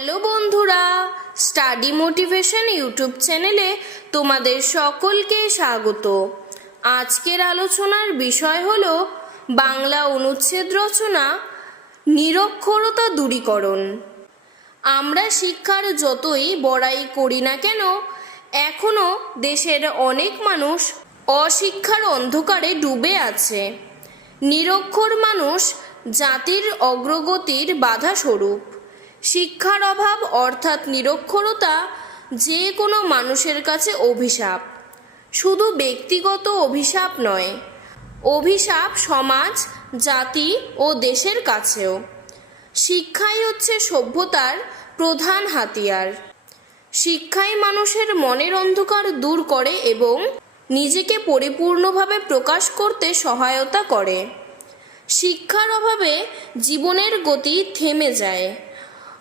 Hello বন্ধুরা, study motivation YouTube চ্যানেলে তোমাদের সকলকে স্বাগত। আজকের আলোচনার বিষয় হল বাংলা অনুচ্ছেদ রচনা, নিরক্ষরতা দূরীকরণ। আমরা শিক্ষার যতই বড়াই করি না কেন এখনও দেশের অনেক মানুষ অশিক্ষার অন্ধকারে ডুবে আছে। নিরক্ষর মানুষ জাতির অগ্রগতির বাধা স্বরূপ। শিক্ষার অভাব অর্থাৎ নিরক্ষরতা যে কোনো মানুষের কাছে অভিশাপ। শুধু ব্যক্তিগত অভিশাপ নয়, অভিশাপ সমাজ, জাতি ও দেশের কাছেও। শিক্ষাই হচ্ছে সভ্যতার প্রধান হাতিয়ার। শিক্ষাই মানুষের মনের অন্ধকার দূর করে এবং নিজেকে পরিপূর্ণভাবে প্রকাশ করতে সহায়তা করে। শিক্ষার অভাবে জীবনের গতি থেমে যায়।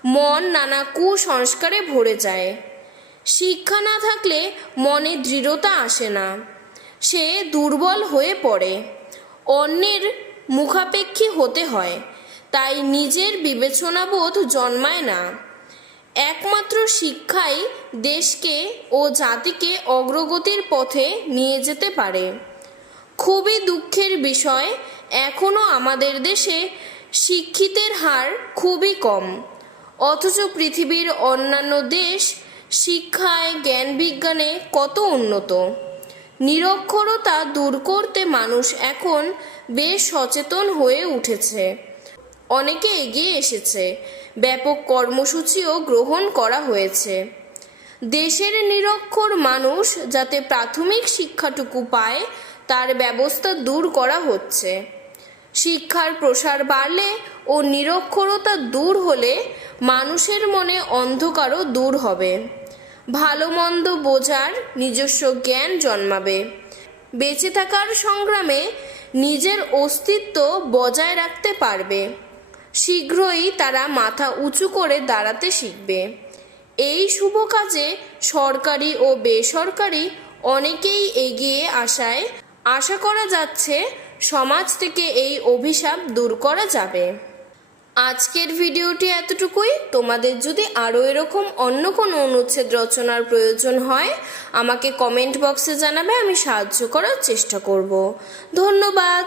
মন নানা কুসংস্কারে ভরে যায়। শিক্ষা না থাকলে মনে দৃঢ়তা আসে না। সে দুর্বল হয়ে পড়ে। অন্যের মুখাপেক্ষী হতে হয়, তাই নিজের বিবেচনাবোধ জন্মায় না। একমাত্র শিক্ষাই দেশকে ও জাতিকে অগ্রগতির পথে নিয়ে যেতে পারে। খুবই দুঃখের বিষয় এখনও আমাদের দেশে শিক্ষিতের হার খুবই কম। অথচ পৃথিবীর অন্যান্য দেশ শিক্ষায়, জ্ঞান বিজ্ঞানে কত উন্নত? নিরক্ষরতা দূর করতে মানুষ এখন বেশ সচেতন হয়ে উঠেছে। অনেকে এগিয়ে এসেছে। ব্যাপক কর্মসূচিও গ্রহণ করা হয়েছে। দেশের নিরক্ষর মানুষ যাতে প্রাথমিক শিক্ষাটুকু পায়, তার ব্যবস্থা দূর করা হচ্ছে। শিক্ষার প্রসার বাড়লে ও নিরক্ষরতা দূর হলে মানুষের মনে অন্ধকারও দূর হবে। ভালো মন্দ বোঝার নিজস্ব জ্ঞান জন্মাবে। বেঁচে থাকার সংগ্রামে নিজের অস্তিত্ব বজায় রাখতে পারবে। শীঘ্রই তারা মাথা উঁচু করে দাঁড়াতে শিখবে। এই শুভ কাজে সরকারি ও বেসরকারি অনেকেই এগিয়ে আসায় আশা করা যাচ্ছে সমাজ থেকে এই অভিশাপ দূর করা যাবে। আজকের ভিডিওটি এতটুকুই। তোমাদের যদি আরও এরকম অন্য কোনো অনুচ্ছেদ রচনার প্রয়োজন হয়, আমাকে কমেন্ট বক্সে জানাবে, আমি সাহায্য করার চেষ্টা করব। ধন্যবাদ।